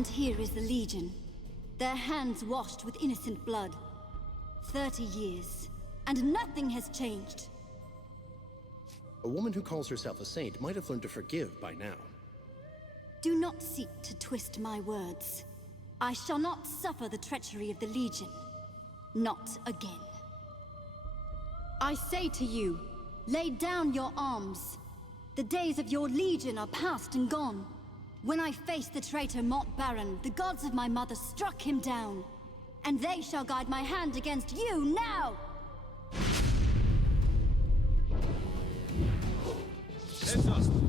And here is the Legion, their hands washed with innocent blood. 30 years, and nothing has changed. A woman who calls herself a saint might have learned to forgive by now. Do not seek to twist my words. I shall not suffer the treachery of the Legion. Not again. I say to you, lay down your arms. The days of your Legion are past and gone. When I faced the traitor Mont Baron, the gods of my mother struck him down. And they shall guide my hand against you now! Heads up!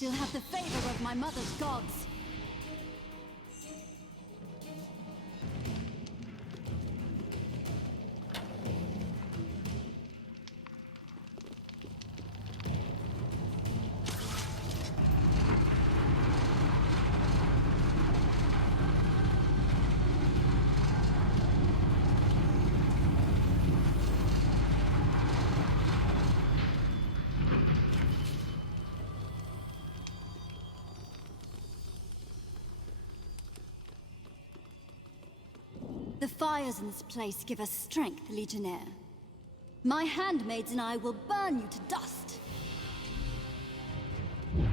Still have the favor of my mother's gods. The fires in this place give us strength, Legionnaire. My handmaids and I will burn you to dust. Now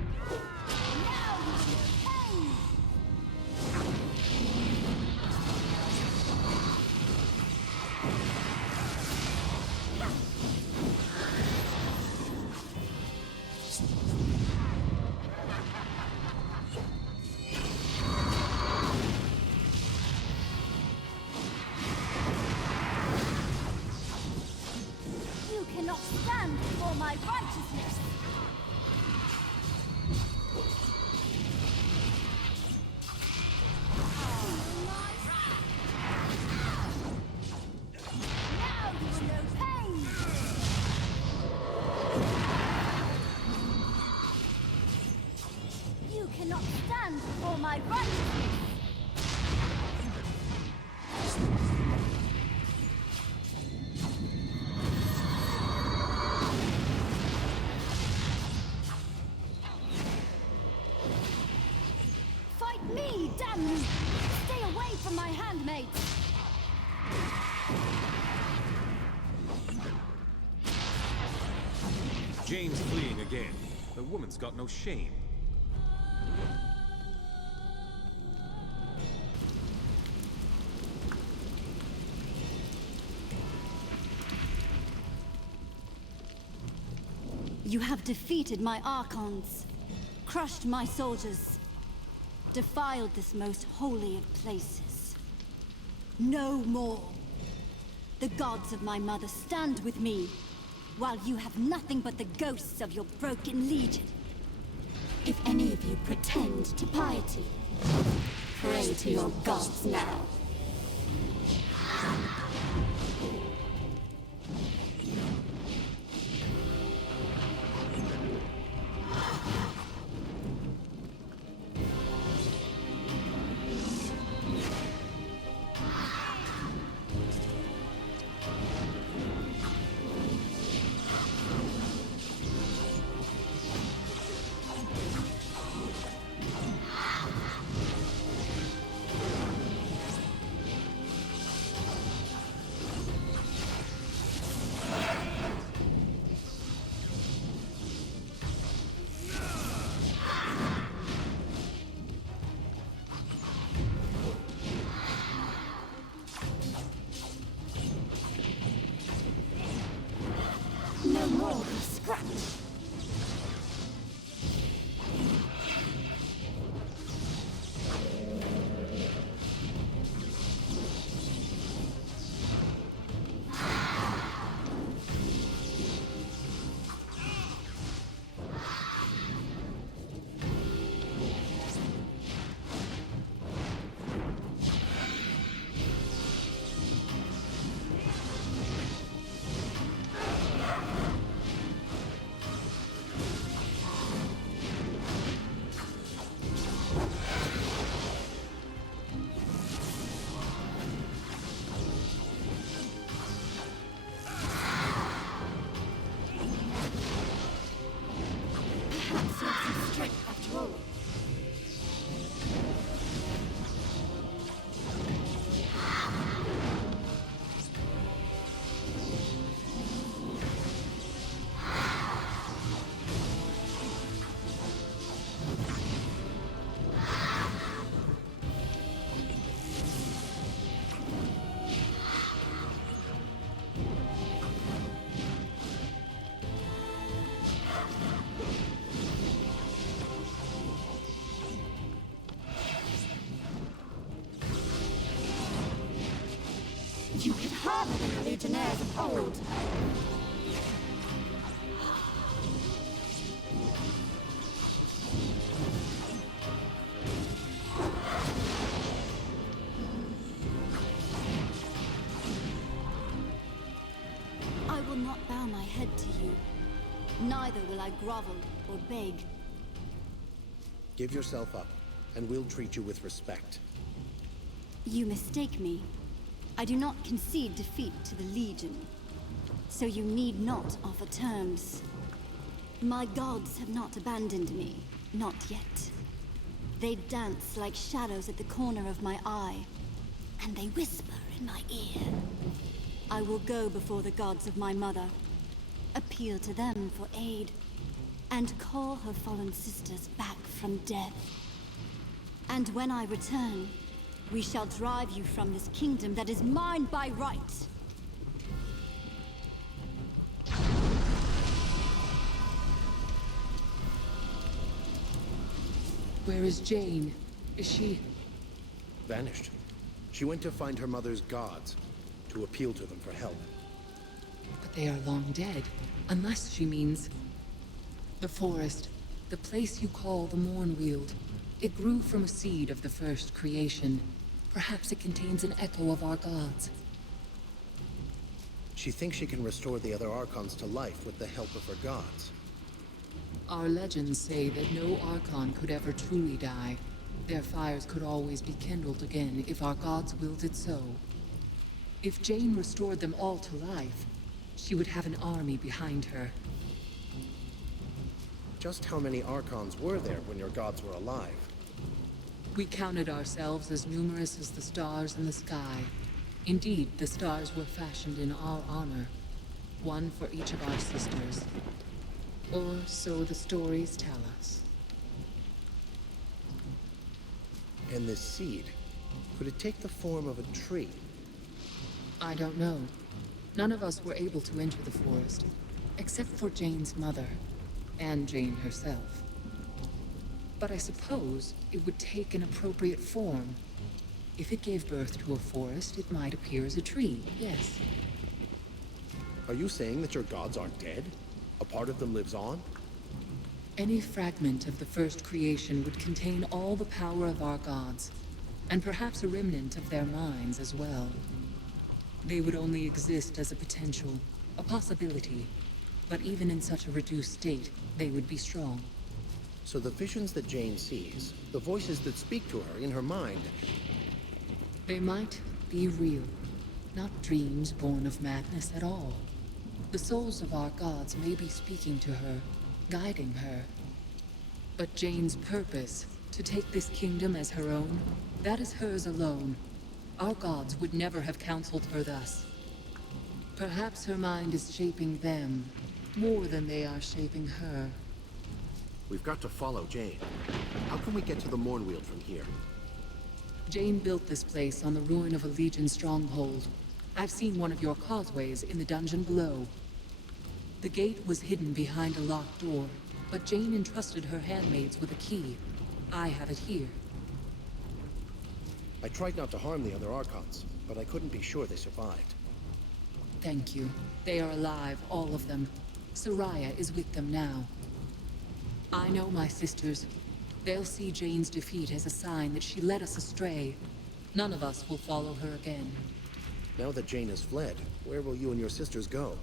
you feel pain! You cannot stand before my righteousness! Now you will know pain! You cannot stand before my righteousness! Fight me, damn you! Stay away from my handmaids! Jeyne's fleeing again. The woman's got no shame. You have defeated my archons, crushed my soldiers, defiled this most holy of places. No more. The gods of my mother stand with me, while you have nothing but the ghosts of your broken legion. If any of you pretend to piety, pray to your gods now. No more will scratch. You could harbor the legionnaires of old. I will not bow my head to you. Neither will I grovel or beg. Give yourself up, and we'll treat you with respect. You mistake me. I do not concede defeat to the Legion, so you need not offer terms. My gods have not abandoned me, not yet. They dance like shadows at the corner of my eye, and they whisper in my ear. I will go before the gods of my mother, appeal to them for aid, and call her fallen sisters back from death. And when I return, we shall drive you from this kingdom that is mine by right. Where is Jeyne? Is she... Vanished. She went to find her mother's gods, to appeal to them for help. But they are long dead. Unless she means... The forest. The place you call the Mournweald. It grew from a seed of the first creation. Perhaps it contains an echo of our gods. She thinks she can restore the other Archons to life with the help of her gods. Our legends say that no Archon could ever truly die. Their fires could always be kindled again if our gods willed it so. If Jeyne restored them all to life, she would have an army behind her. Just how many Archons were there when your gods were alive? We counted ourselves as numerous as the stars in the sky. Indeed, the stars were fashioned in our honor. One for each of our sisters. Or so the stories tell us. And this seed, could it take the form of a tree? I don't know. None of us were able to enter the forest, except for Jeyne's mother, and Jeyne herself. But I suppose it would take an appropriate form. If it gave birth to a forest, it might appear as a tree, yes. Are you saying that your gods aren't dead? A part of them lives on? Any fragment of the first creation would contain all the power of our gods, and perhaps a remnant of their minds as well. They would only exist as a potential, a possibility, but even in such a reduced state, they would be strong. So the visions that Jeyne sees, the voices that speak to her in her mind... They might be real, not dreams born of madness at all. The souls of our gods may be speaking to her, guiding her. But Jeyne's purpose, to take this kingdom as her own, that is hers alone. Our gods would never have counseled her thus. Perhaps her mind is shaping them, more than they are shaping her. We've got to follow Jeyne. How can we get to the Mournweald from here? Jeyne built this place on the ruin of a Legion stronghold. I've seen one of your causeways in the dungeon below. The gate was hidden behind a locked door, but Jeyne entrusted her handmaids with a key. I have it here. I tried not to harm the other Archons, but I couldn't be sure they survived. Thank you. They are alive, all of them. Soraya is with them now. I know my sisters. They'll see Jeyne's defeat as a sign that she led us astray. None of us will follow her again. Now that Jeyne has fled, where will you and your sisters go?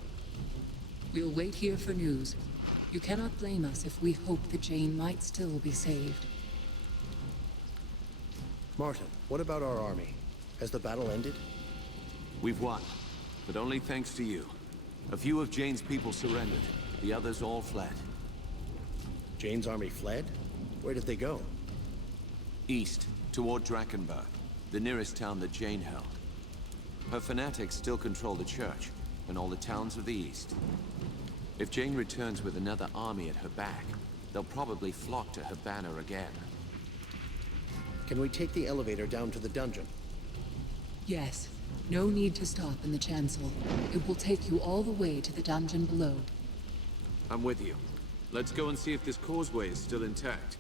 We'll wait here for news. You cannot blame us if we hope that Jeyne might still be saved. Martin, what about our army? Has the battle ended? We've won, but only thanks to you. A few of Jeyne's people surrendered. The others all fled. Jeyne's army fled? Where did they go? East, toward Drakkenberg, the nearest town that Jeyne held. Her fanatics still control the church, and all the towns of the east. If Jeyne returns with another army at her back, they'll probably flock to her banner again. Can we take the elevator down to the dungeon? Yes. No need to stop in the chancel. It will take you all the way to the dungeon below. I'm with you. Let's go and see if this causeway is still intact.